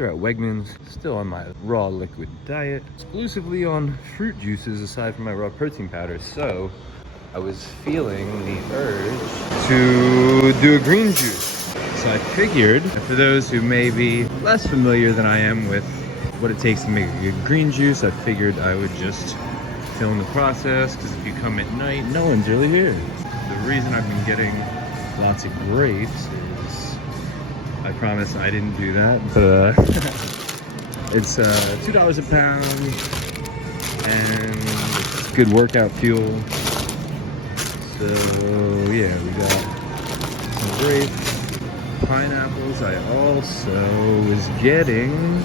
They're at Wegmans, still on my raw liquid diet, exclusively on fruit juices aside from my raw protein powder. So I was feeling the urge to do a green juice. So I figured, for those who may be less familiar than I am with what it takes to make a good green juice, I figured I would just film the process, because if you come at night, no one's really here. The reason I've been getting lots of grapes is, I promise I didn't do that, but it's $2 a pound, and it's good workout fuel. So yeah, we got some grapes, pineapples. I also was getting,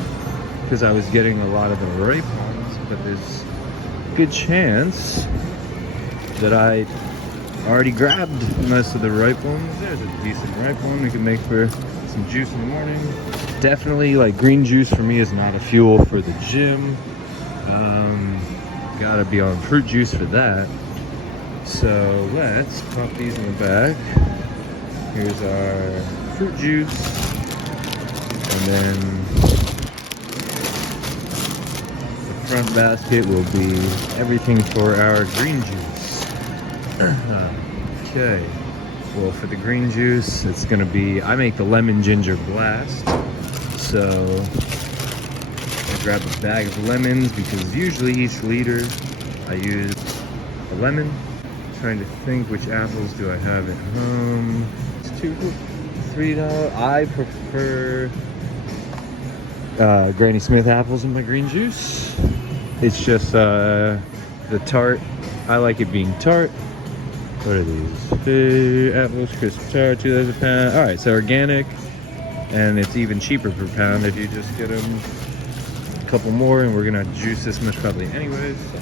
because I was getting a lot of the ripe ones, but there's a good chance that I already grabbed most of the ripe ones. There's a decent ripe one we can make for some juice in the morning. Definitely, like, green juice for me is not a fuel for the gym. Gotta be on fruit juice for that. So let's pop these in the back. Here's our fruit juice, and then the front basket will be everything for our green juice. Okay. Well, for the green juice, it's gonna be, I make the lemon ginger blast. So I grab a bag of lemons, because usually each liter I use a lemon. Trying to think, which apples do I have at home? It's $2, $3. I prefer Granny Smith apples in my green juice. It's just the tart. I like it being tart. What are these? Apples, crisp tart, $2 a pound. All right, so organic, and it's even cheaper per pound if you just get them a couple more, and we're gonna juice this much probably anyways. So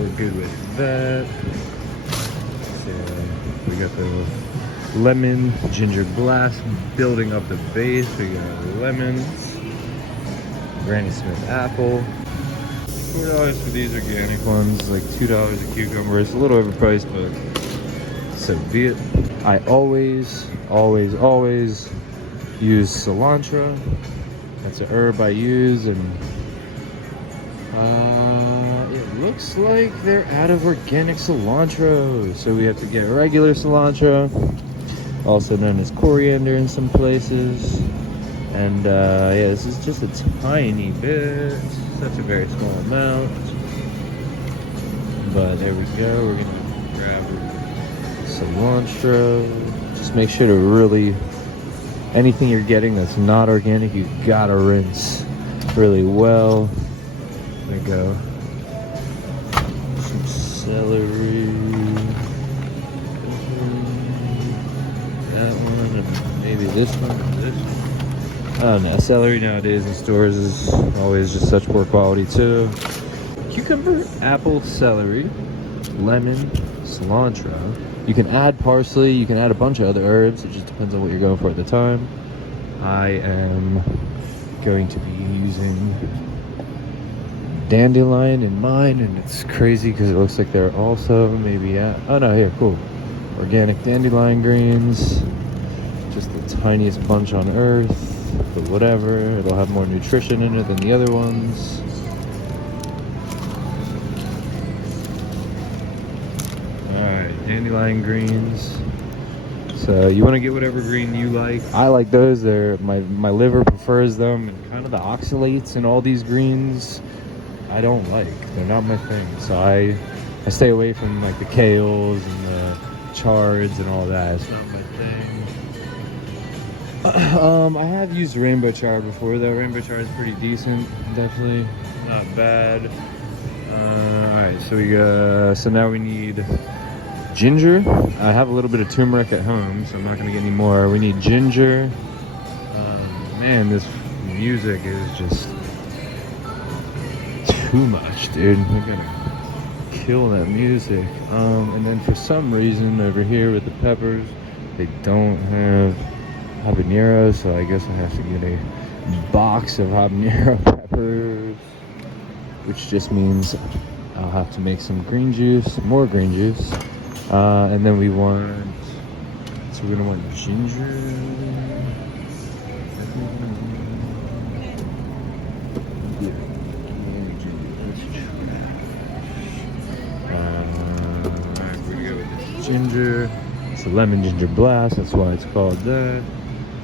we're good with that. So we got the lemon ginger blast building up the base. We got lemons, Granny Smith apple. $4 for these organic ones, like $2 a cucumber. It's a little overpriced, but so be it. I always use cilantro. That's an herb I use, and it looks like they're out of organic cilantro, so we have to get regular cilantro, also known as coriander in some places. And yeah, this is just a tiny bit, such a very small amount, but there we go. We're gonna grab cilantro. Just make sure to really, anything you're getting that's not organic, you gotta rinse really well. There we go. Some celery, that one, and maybe this one. I don't know, celery nowadays in stores is always just such poor quality too. Cucumber, apple, celery, lemon, cilantro. You can add parsley, you can add a bunch of other herbs. It just depends on what you're going for at the time. I am going to be using dandelion in mine, and it's crazy because it looks like they're also maybe oh no, here, cool. Organic dandelion greens. Just the tiniest bunch on earth. But whatever, it'll have more nutrition in it than the other ones. Alright, dandelion greens. So you want to get whatever green you like. I like those. My liver prefers them, and kind of the oxalates in all these greens I don't like. They're not my thing. So I stay away from like the kales and the chards and all that. It's not my thing. I have used rainbow chard before though. Rainbow chard is pretty decent, definitely not bad. Alright, so now we need ginger. I have a little bit of turmeric at home, so I'm not gonna get any more. We need ginger. Man, this music is just too much, dude. We're gonna kill that music. And then for some reason over here with the peppers, they don't have habanero, so I guess I have to get a box of habanero peppers, which just means I'll have to make some green juice, more green juice, and then we're gonna want ginger. ginger. It's a lemon ginger blast, that's why it's called that.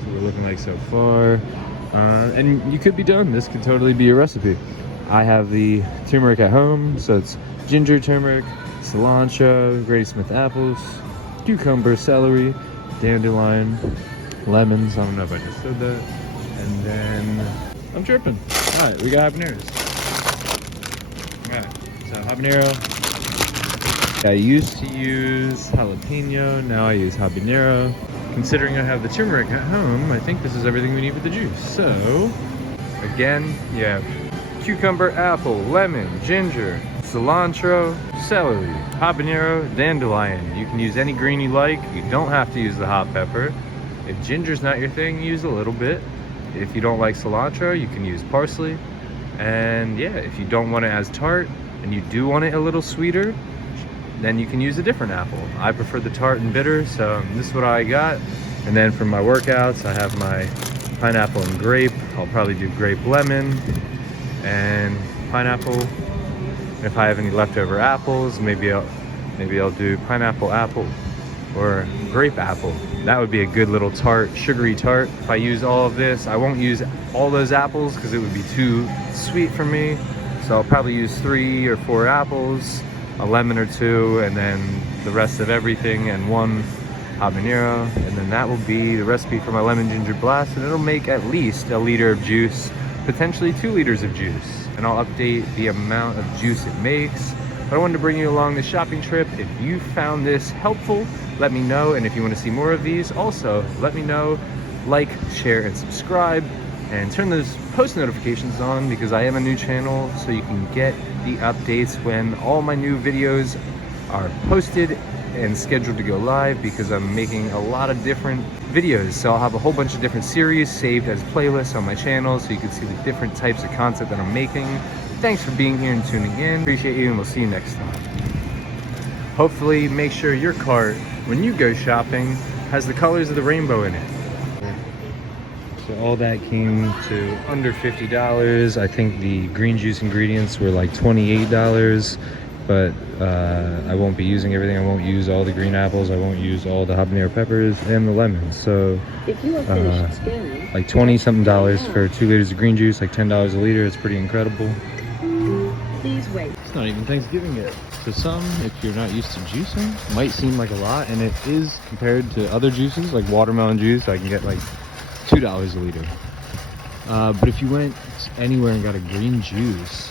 So we're looking like so far. And you could be done. This could totally be a recipe. I have the turmeric at home, so it's ginger, turmeric, cilantro, Granny Smith apples, cucumber, celery, dandelion, lemons. I don't know if I just said that. And then I'm tripping. All right, we got habaneros. All right, so habanero. I used to use jalapeno, now I use habanero. Considering I have the turmeric at home, I think this is everything we need with the juice. So, again, you have cucumber, apple, lemon, ginger, cilantro, celery, habanero, dandelion. You can use any green you like. You don't have to use the hot pepper. If ginger's not your thing, use a little bit. If you don't like cilantro, you can use parsley. And yeah, if you don't want it as tart and you do want it a little sweeter, then you can use a different apple. I prefer the tart and bitter, so this is what I got. And then for my workouts, I have my pineapple and grape. I'll probably do grape lemon and pineapple. If I have any leftover apples, maybe I'll do pineapple apple or grape apple. That would be a good little tart, sugary tart. If I use all of this, I won't use all those apples because it would be too sweet for me. So I'll probably use 3 or 4 apples, a lemon or 2, and then the rest of everything, and 1 habanero. And then that will be the recipe for my lemon ginger blast, and it'll make at least 1 liter of juice, potentially 2 liters of juice. And I'll update the amount of juice it makes. But I wanted to bring you along this shopping trip. If you found this helpful, let me know. And if you want to see more of these, also let me know. Like, share, and subscribe. And turn those post notifications on, because I am a new channel, so you can get the updates when all my new videos are posted and scheduled to go live, because I'm making a lot of different videos. So I'll have a whole bunch of different series saved as playlists on my channel, so you can see the different types of content that I'm making. Thanks for being here and tuning in. Appreciate you, and we'll see you next time. Hopefully make sure your cart, when you go shopping, has the colors of the rainbow in it. So all that came to under $50. I think the green juice ingredients were like $28, but I won't be using everything. I won't use all the green apples. I won't use all the habanero peppers and the lemons. So if you are finished scanning, like 20-something for 2 liters of green juice, like $10 a liter. It's pretty incredible. please wait. It's not even Thanksgiving yet. To some, if you're not used to juicing, might seem like a lot, and it is compared to other juices like watermelon juice. I can get like $2 a liter. But if you went anywhere and got a green juice,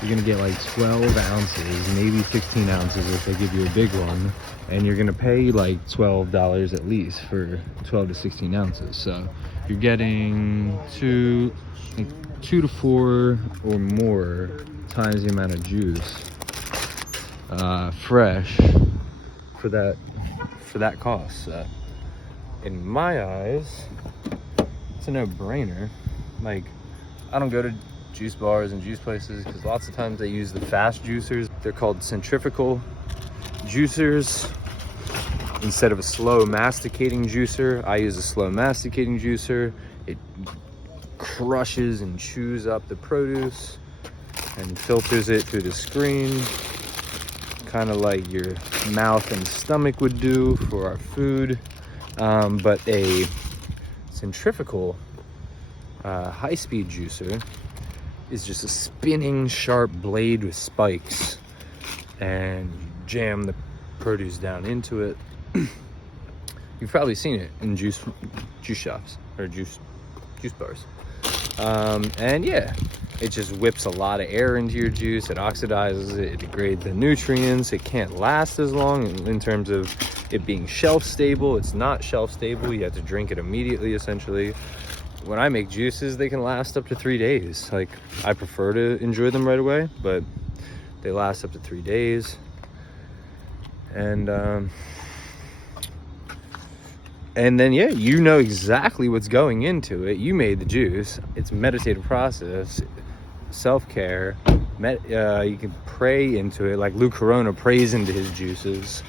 you're gonna get like 12 ounces, maybe 16 ounces if they give you a big one, and you're gonna pay like $12 at least for 12 to 16 ounces. So you're getting 2 to 4 or more times the amount of juice fresh for that cost. So in my eyes, it's a no-brainer. Like, I don't go to juice bars and juice places because lots of times they use the fast juicers. They're called centrifugal juicers instead of a slow masticating juicer. I use a slow masticating juicer. It crushes and chews up the produce and filters it through the screen, kind of like your mouth and stomach would do for our food. But a centrifugal high-speed juicer is just a spinning sharp blade with spikes, and you jam the produce down into it. You've probably seen it in juice shops or juice bars. And yeah, it just whips a lot of air into your juice. It oxidizes it, it degrades the nutrients. It can't last as long in terms of it being shelf stable. It's not shelf stable. You have to drink it immediately, essentially. When I make juices, they can last up to 3 days. Like, I prefer to enjoy them right away, but they last up to 3 days. And then, yeah, you know exactly what's going into it. You made the juice. It's a meditative process, self-care. You can pray into it, like Lou Corona prays into his juices.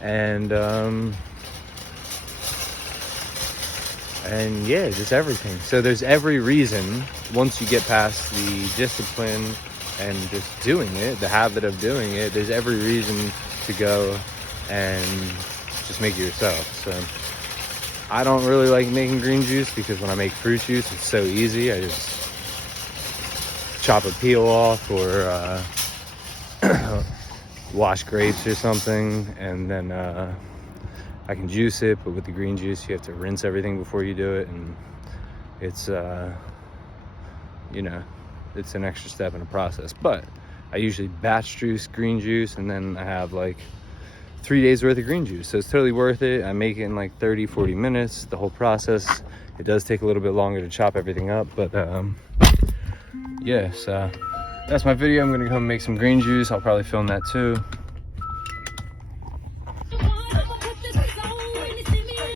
And yeah, just everything. So there's every reason, once you get past the discipline and just doing it, the habit of doing it, there's every reason to go and just make it yourself. So I don't really like making green juice because when I make fruit juice, it's so easy. I just chop a peel off or wash grapes or something, and then I can juice it. But with the green juice, you have to rinse everything before you do it, and it's you know, it's an extra step in the process. But I usually batch juice green juice, and then I have like 3 days worth of green juice, so it's totally worth it. I make it in like 30-40 minutes, the whole process. It does take a little bit longer to chop everything up, but yeah, so that's my video. I'm gonna come make some green juice. I'll probably film that too.